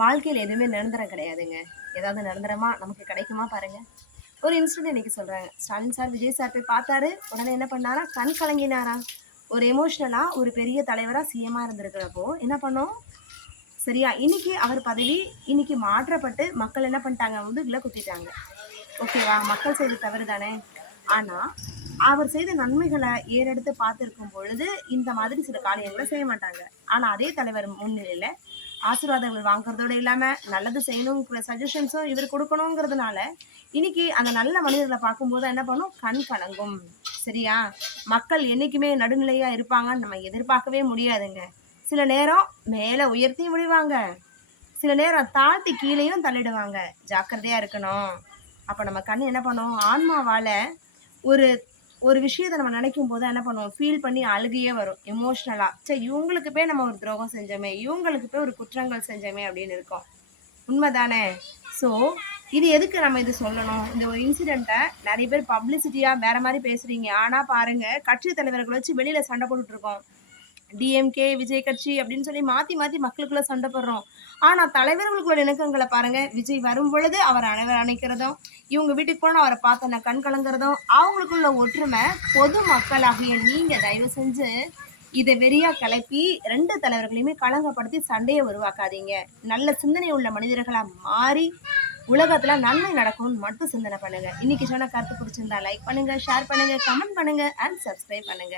வாழ்க்கையில எதுவுமே நிரந்தரம் கிடையாதுங்க. ஏதாவது நிரந்தரமா நமக்கு கிடைக்குமா பாருங்க. ஒரு இன்சிடென்ட் இன்னைக்கு சொல்றாங்க. ஸ்டாலின் சார், விஜய் சார் போய் பார்த்தாரு. உடனே என்ன பண்ணாராம்? கண் கலங்கினாராம். ஒரு எமோஷனலா ஒரு பெரிய தலைவரா சிஎம்மா இருந்திருக்கிறப்போ என்ன பண்ணோம்? சரியா? இன்னைக்கு அவர் பதவி இன்னைக்கு மாற்றப்பட்டு மக்கள் என்ன பண்ணிட்டாங்க? முதுகுல குத்திட்டாங்க. ஓகேவா? மக்கள் செய்த தவறு தானே. ஆனா அவர் செய்த நன்மைகளை ஏறெடுத்து பார்த்திருக்கும் பொழுது இந்த மாதிரி சில காரியங்களை செய்ய மாட்டாங்க. ஆனா அதே தலைவர் முன்னிலையில ஆசீர்வாதங்கள் வாங்குறதோட இல்லாம நல்லது செய்யணுங்கிற சஜஷன்ஸும் இவர் கொடுக்கணுங்கிறதுனால இன்னைக்கு அந்த நல்ல மனிதர்களை பார்க்கும்போது என்ன பண்ணும்? கண் கலங்கும். சரியா? மக்கள் என்னைக்குமே நடுநிலையா இருப்பாங்கன்னு நம்ம எதிர்பார்க்கவே முடியாதுங்க. சில நேரம் மேல உயர்த்தியும் விடுவாங்க, சில நேரம் தாழ்த்தி கீழேயும் தள்ளிடுவாங்க. ஜாக்கிரதையா இருக்கணும். அப்ப நம்ம கண் என்ன பண்ணும்? ஆன்மாவால ஒரு ஒரு விஷயத்த நம்ம நினைக்கும் போது என்ன பண்ணுவோம்? ஃபீல் பண்ணி அழுகையே வரும். எமோஷனலா. ச்சே, இவங்களுக்கு போய் நம்ம ஒரு துரோகம் செஞ்சோமே, இவங்களுக்கு போய் ஒரு குற்றங்கள் செஞ்சோமே அப்படின்னு இருக்கும். உண்மைதானே? ஸோ இது எதுக்கு நம்ம இது சொல்லணும்? இந்த ஒரு இன்சிடென்ட்டை நிறைய பேர் பப்ளிசிட்டியா வேற மாதிரி பேசுறீங்க. ஆனா பாருங்க, கட்சி தலைவர்களை வச்சு வெளியில சண்டை போட்டுட்டு இருக்கோம். டிஎம்கே, விஜய் கட்சி அப்படின்னு சொல்லி மாத்தி மாத்தி மக்களுக்குள்ள சண்டை போடுறோம். ஆனா தலைவர்களுக்குள்ள இணக்கங்களை பாருங்க. விஜய் வரும் பொழுது அவர் அணைக்கிறதும், இவங்க வீட்டுக்கு போனா அவரை பார்த்தோன்னா கண் கலங்குறதும், அவங்களுக்குள்ள ஒற்றுமை. பொது மக்களாகிய நீங்க தயவு செஞ்சு இதை வெறியா கிளப்பி 2 தலைவர்களையுமே களங்கப்படுத்தி சண்டையை உருவாக்காதீங்க. நல்ல சிந்தனை உள்ள மனிதர்களா மாறி உலகத்துல நன்மை நடக்கும்னு மட்டும் சிந்தனை பண்ணுங்க. இன்னைக்கு சொன்ன கருத்து பிடிச்சிருந்தா லைக் பண்ணுங்க, ஷேர் பண்ணுங்க, கமெண்ட் பண்ணுங்க அண்ட் சப்ஸ்கிரைப் பண்ணுங்க.